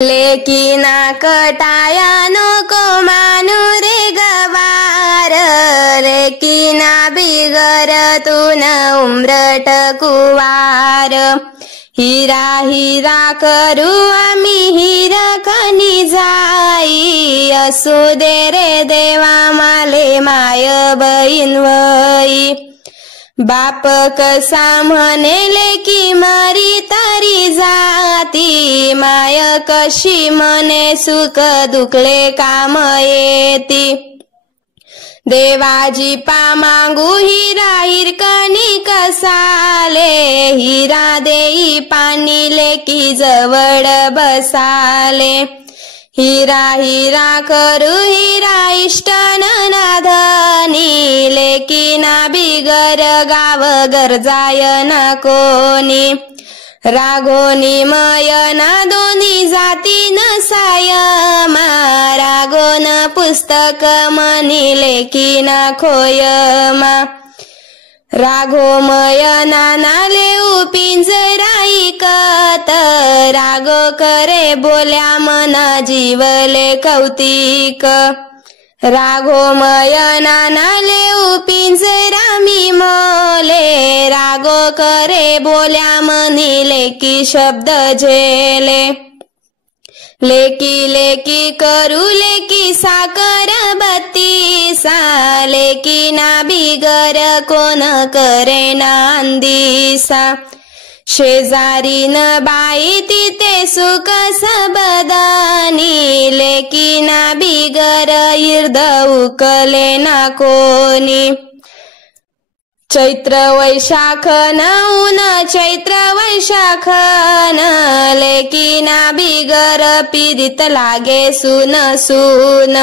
लेकीना कटाया नको मानू रे गवार, लेकीना बिगर तून उमरट कुवार। हिरा हिरा करू आम्ही हिरकणी जाई, असू दे रे देवा माले माय बहीण वई। बाप कसा म्हणेले की मरी तरी जाती, माय कशी म्हणे सुख दुखले काम येती। देवाजी पा मागू हिरा हिरकणी कसाले, हिरा देई पाणी लेकी जवळ बसाले। हिरा हिरा करू हिरा इष्ट ननधनी, लेकीना बिगर गाव गरजाय ना कोणी। रागोनी मयना दोन्ही जाती नसायमा, रागोन पुस्तक मनी लेकीना खोयमा। राघो मयना नाले पिंजराई कत, रागो करे बोल्या मना जीवले कौतिक। राघो मयना नाले पिंजरा मी मोले, रागो करे बोल्या मनी लेकी शब्द झेले। लेकी लेकी करू लेकी साकर बत्तीसा, लेकीना बिगर कोण करे नांदीसा। शेजारीन बाई तिथे सुख सबदानी, लेकीना बिगर इर्द उकले ना कोणी। चैत्र वैशाख ऊन चैत्र वैशाख लेकीना बिगर पीडित लागे सून सून।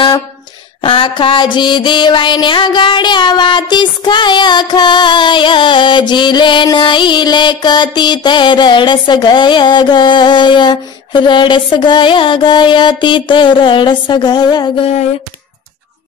आखाजी दिवायन्या गाड्या वातीस खाय खाय, जिले नईले कती ते रडस गय गय, रडस गय गय तिथे रडस गय गय।